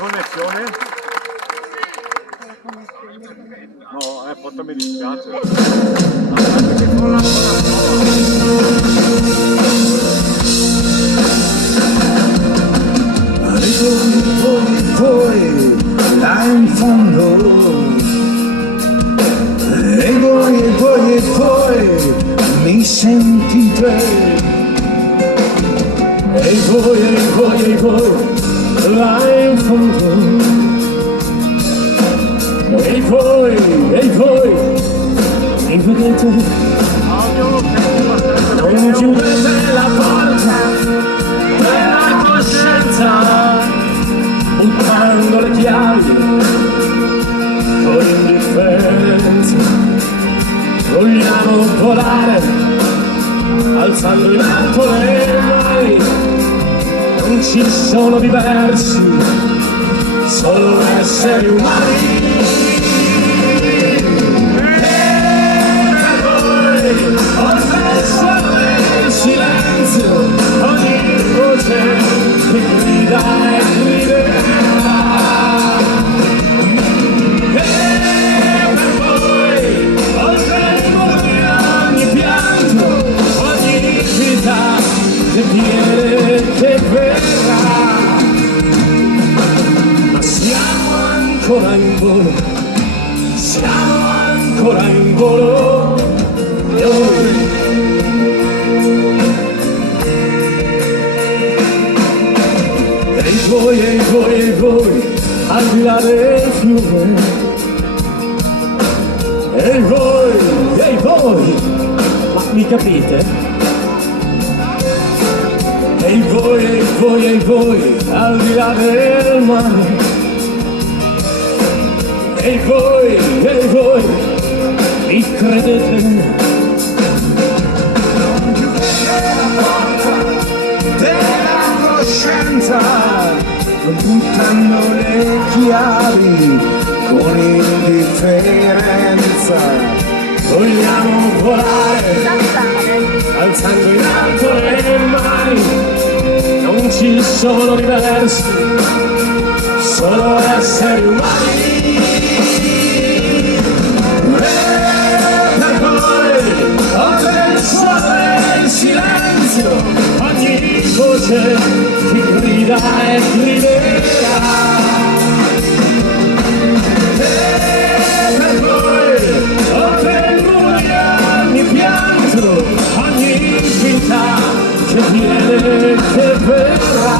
connessione? No, forse mi dispiace. Anche che con la poi, là in fondo. E poi, mi sentite. E voi, là in fondo. E voi, mi vedete? Non chiudete la porta della coscienza, buttando le chiavi con indifferenza. Vogliamo volare, alzando in alto le mani. Non ci sono diversi, solo esseri umani. Oltre il suono del silenzio, ogni voce che grida e griderà. E per voi, oltre il muro di ogni pianto, ogni vita che viene e che verrà. Ma siamo ancora in volo, siamo ancora in volo. E voi, al di là del fiume. E voi, ma mi capite? E voi, al di là del mare. E voi, mi credete? Buttando le chiavi con indifferenza. Vogliamo volare, alzando in alto le mani. Non ci sono diversi, solo esseri umani. E per voi, oltre il suono e il silenzio, ogni voce che grida e griderà. E per voi, oltre il muro di ogni pianto, ogni vita che viene e che verrà.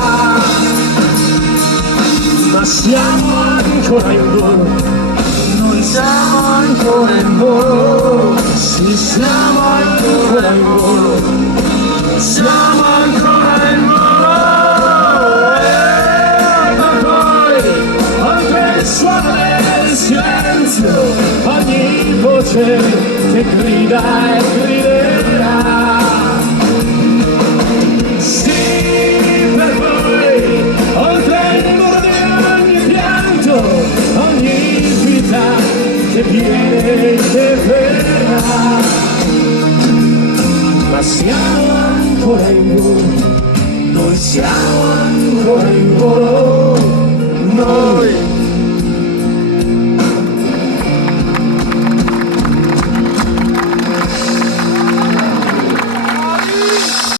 Ma siamo ancora in volo, noi siamo ancora in volo. Sì, siamo ancora in volo, siamo ancora in volo. Il suono del silenzio, ogni voce che grida e griderà. Sì, per voi, oltre il muro di ogni pianto, ogni vita che viene e che verrà. Ma siamo ancora in volo, noi siamo